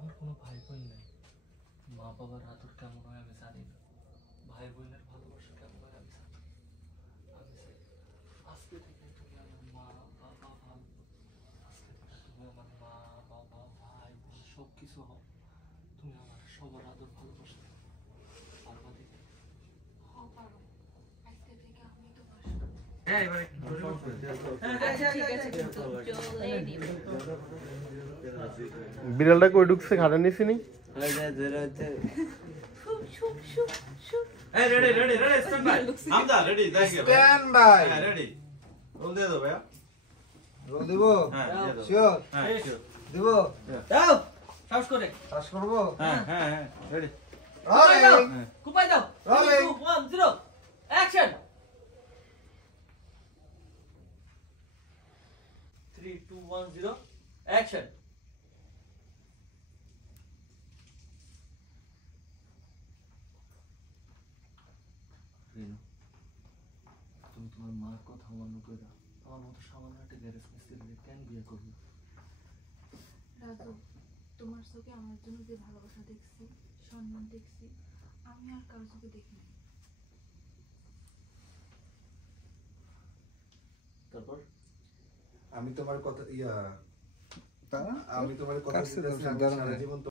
আমার কোনো ভাই বোন নেই। মা বাবার আদর কেমন হয় আমি জানি না, ভাই বোনের ভালোবাসা কেমন হয় আমি জানি না। আমি চাই আজকে থেকে তুমি আমার মা বাবা ভাই, আজকে থেকে তুমি আমার মা বাবা ভাই বোন সব কিছু হও। তুমি আমার সবার আদর ভালোবাসা দাও। পারবা দিতে? হ্যাঁ পারো। আজকে থেকে আমি তোমার সাথে। হ্যাঁ এবারে বিড়ালটা কই ঢুকছে খাটা নিছি নি এই ready ready ready stand by হামদা রেডি যাইগে স্ট্যান্ড বাই। হ্যাঁ রেডি রোল দিয়ে দাও ভাইয়া রোল দিব? হ্যাঁ দিয়ে দাও শিওর হ্যাঁ sure। দিব? দাও সাহস করে শ্বাস করব? হ্যাঁ হ্যাঁ হ্যাঁ রেডি রোলিং। কুপাই দাও। Rolling. 3 2 1 0 অ্যাকশন। 3 2 1 0 অ্যাকশন। রেনু, তুমি তোমার মার কথা অমান্য করে আমার মতো সামান্য একটা গ্যারেজ মিস্ত্রিকে কেন বিয়ে করবে? রাজু, তোমার চোখে আমার জন্য যে ভালোবাসা দেখছি, সম্মান দেখছি, আমি আর কারো চোখে দেখি নাই। তারপর আমি তোমার কথা আমি তোমার কথা দিতেছি, আমি সারা জীবন